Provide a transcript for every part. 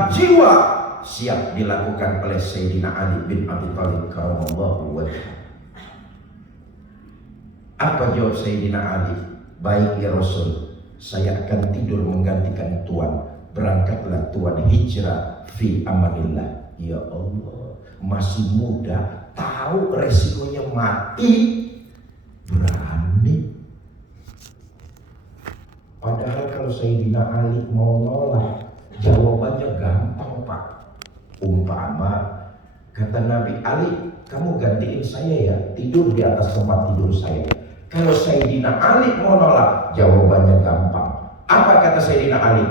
segenap jiwa siap dilakukan oleh Sayyidina Ali bin Abi Thalib karramallahu wajhah. Apa jawab Sayyidina Ali? Baik ya Rasul, saya akan tidur menggantikan Tuan. Berangkatlah Tuan hijrah fi amanillah. Ya Allah, masih muda, tahu resikonya mati, berani. Padahal kalau Sayyidina Ali mau nolak, jawabannya gampang Pak. Umpama kata Nabi, Ali, kamu gantiin saya ya, tidur di atas tempat tidur saya. Kalau Sayyidina Ali mau nolak, jawabannya gampang. Apa kata Sayyidina Ali?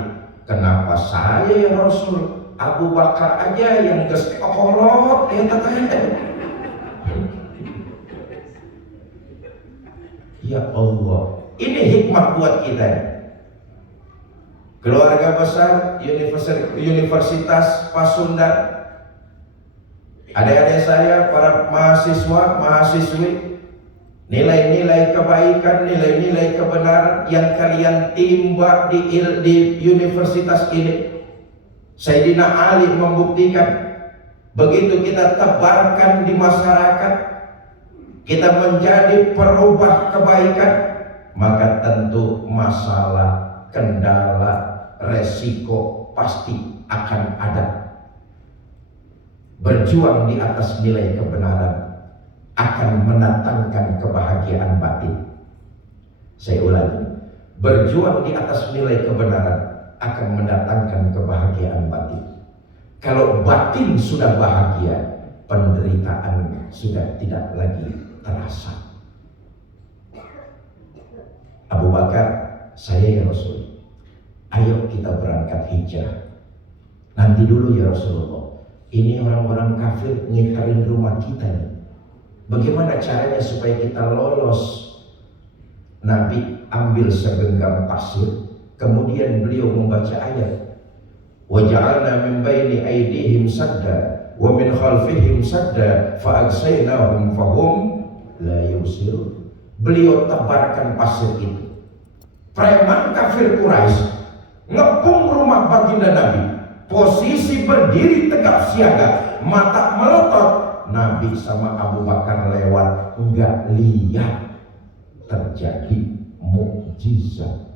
Kenapa saya ya Rasul? Abu Bakar aja yang gesekolot ya katanya. Ya Allah, ini hikmah buat kita. Keluarga besar Universitas Pasundan, adik-adik saya, para mahasiswa, mahasiswi, nilai-nilai kebaikan, nilai-nilai kebenaran yang kalian timba di universitas ini, Sayyidina Ali membuktikan. Begitu kita tebarkan di masyarakat, kita menjadi perubah kebaikan, maka tentu masalah, kendala, resiko pasti akan ada. Berjuang di atas nilai kebenaran akan mendatangkan kebahagiaan batin. Saya ulangi, berjuang di atas nilai kebenaran akan mendatangkan kebahagiaan batin. Kalau batin sudah bahagia, penderitaan sudah tidak lagi terasa. Abu Bakar, saya ya Rasul, ayo kita berangkat hijrah. Nanti dulu ya Rasulullah, ini orang-orang kafir ngitarin rumah kita nih. Bagaimana caranya supaya kita lolos? Nabi ambil segenggam pasir, kemudian beliau membaca ayat, wa ja'alna min baini aydihim sadda wa min khalfihim sadda fa agsaynahum fahum la yubsirun. Beliau tebarkan pasir itu. Preman kafir Quraisy ngepung rumah baginda Nabi, posisi berdiri tegap siaga, mata melotot. Nabi sama Abu Bakar lewat, enggak lihat. Terjadi mukjizat.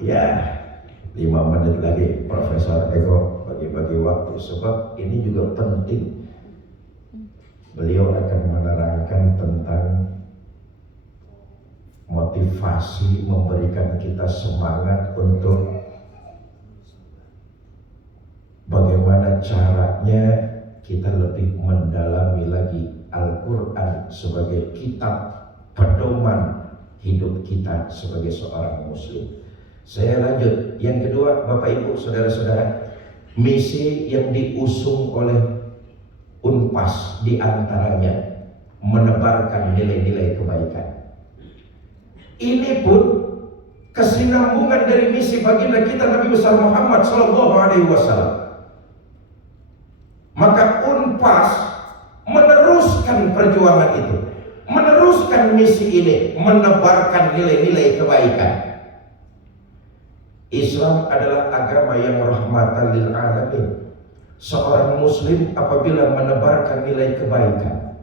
Ya, 5 menit lagi Profesor Eko bagi-bagi waktu, sebab ini juga penting. Beliau akan menerangkan tentang motivasi, memberikan kita semangat untuk bagaimana caranya kita lebih mendalami lagi Al-Quran sebagai kitab pedoman hidup kita sebagai seorang muslim. Saya lanjut, yang kedua, Bapak Ibu, saudara-saudara, misi yang diusung oleh UNPAS diantaranya menebarkan nilai-nilai kebaikan. Ini pun kesinambungan dari misi baginda kita Nabi besar Muhammad SAW. Maka UNPAS meneruskan perjuangan itu, meneruskan misi ini, menebarkan nilai-nilai kebaikan. Islam adalah agama yang rahmatan lil alamin. Seorang muslim apabila menebarkan nilai kebaikan,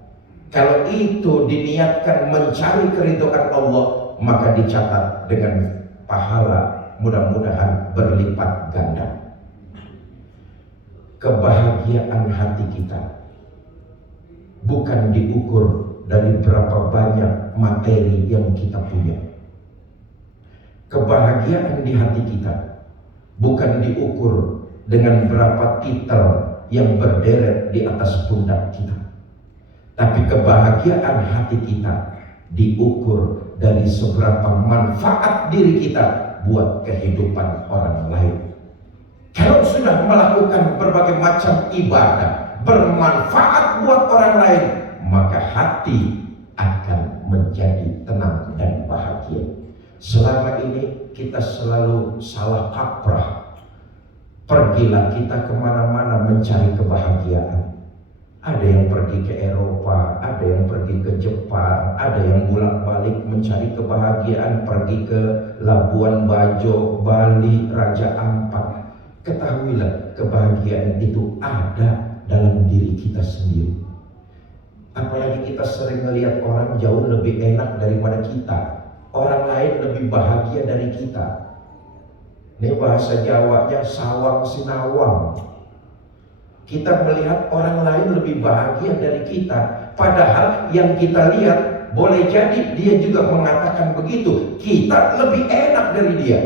kalau itu diniatkan mencari keridhaan Allah, maka dicatat dengan pahala mudah-mudahan berlipat ganda. Kebahagiaan hati kita bukan diukur dari berapa banyak materi yang kita punya. Kebahagiaan di hati kita bukan diukur dengan berapa titel yang berderet di atas pundak kita. Tapi kebahagiaan hati kita diukur dari seberapa manfaat diri kita buat kehidupan orang lain. Kalau sudah melakukan berbagai macam ibadah bermanfaat buat orang lain, maka hati akan menjadi tenang dan bahagia. Selama ini kita selalu salah kaprah. Pergilah kita kemana-mana mencari kebahagiaan. Ada yang pergi ke Eropa, ada yang pergi ke Jepang, ada yang bolak-balik mencari kebahagiaan, pergi ke Labuan Bajo, Bali, Raja Ampat. Ketahuilah, kebahagiaan itu ada dalam diri kita sendiri. Apalagi kita sering melihat orang jauh lebih enak daripada kita, orang lain lebih bahagia dari kita. Ini bahasa Jawanya sawang sinawang. Kita melihat orang lain lebih bahagia dari kita, padahal yang kita lihat boleh jadi dia juga mengatakan begitu. Kita lebih enak dari dia.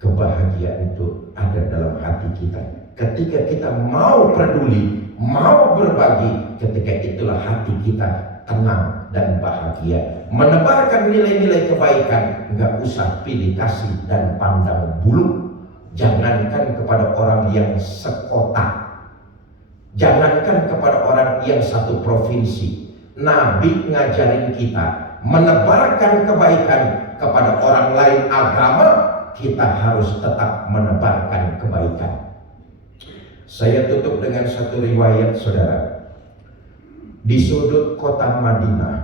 Kebahagiaan itu ada dalam hati kita. Ketika kita mau peduli, mau berbagi, ketika itulah hati kita tenang dan bahagia. Menebarkan nilai-nilai kebaikan, nggak usah pilih kasih dan pandang bulu. Jangankan kepada orang yang sekota, jangankan kepada orang yang satu provinsi. Nabi ngajarin kita menebarkan kebaikan kepada orang lain agama. Kita harus tetap menebarkan kebaikan. Saya tutup dengan satu riwayat, saudara. Di sudut kota Madinah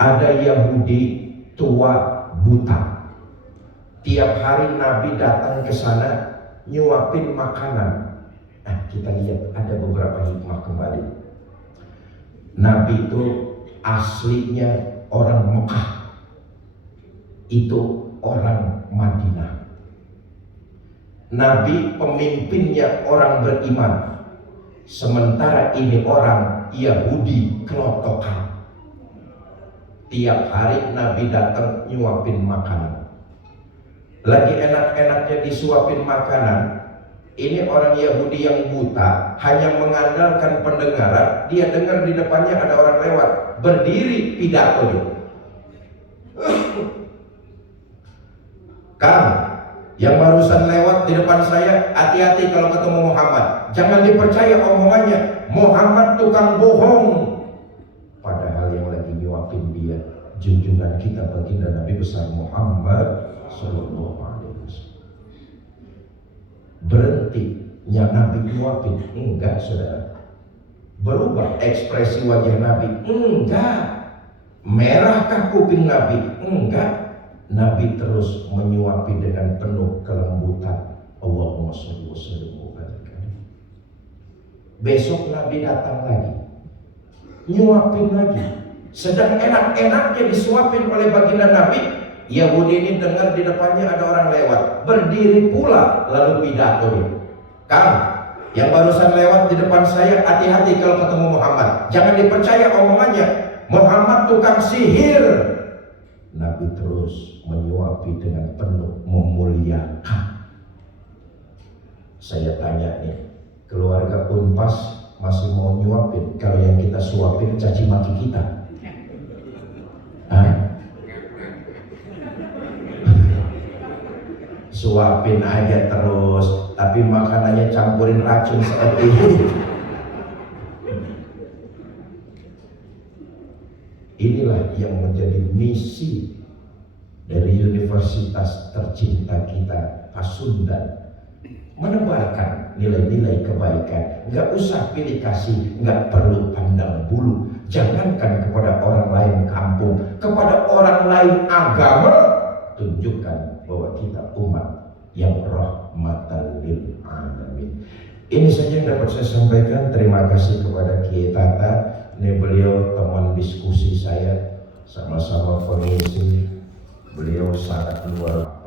ada Yahudi tua buta. Tiap hari Nabi datang ke sana nyuapin makanan. Nah, kita lihat ada beberapa hikmah kembali. Nabi itu aslinya orang Mekah, itu orang Madinah. Nabi pemimpinnya orang beriman, sementara ini orang Yahudi kelotokan. Tiap hari Nabi datang nyuapin makanan. Lagi enak-enaknya disuapin makanan, ini orang Yahudi yang buta hanya mengandalkan pendengaran. Dia dengar di depannya ada orang lewat, berdiri pidato dia. Kang, yang barusan lewat di depan saya, hati-hati kalau ketemu Muhammad. Jangan dipercaya omongannya, Muhammad tukang bohong. Padahal yang lagi nyuapin dia junjungan kita baginda Nabi besar Muhammad Sallallahu Alaihi Wasallam. Berhentinya Nabi nyuapin? Enggak, saudara. Berubah ekspresi wajah Nabi? Enggak. Merahkah kuping Nabi? Enggak. Nabi terus menyuapi dengan penuh kelembutan. Allahumma sholli wa sallim wa barik. Besok Nabi datang lagi, nyuapin lagi. Sedang enak-enaknya disuapin oleh baginda Nabi, Yahudi ini dengar di depannya ada orang lewat, berdiri pula lalu pidato dia. Kang, yang barusan lewat di depan saya, hati-hati kalau ketemu Muhammad. Jangan dipercaya omongannya, Muhammad tukang sihir. Nabi terus menyuapi dengan penuh memuliakan. Saya tanya nih, keluarga Unpas masih mau nyuapin kalau yang kita suapin caci maki kita? Suapin aja terus, tapi makanannya campurin racun seperti ini. Inilah yang menjadi misi dari universitas tercinta kita, Pasundan, menebarkan nilai-nilai kebaikan. Nggak usah pilih kasih, nggak perlu pandang bulu. Jangankan kepada orang lain kampung, kepada orang lain agama, tunjukkan bahwa kita umat yang rahmatan lil alamin. Ini saja yang dapat saya sampaikan. Terima kasih kepada Kiai Tata. Ini beliau teman diskusi saya, sama-sama pengisi. Beliau sangat luar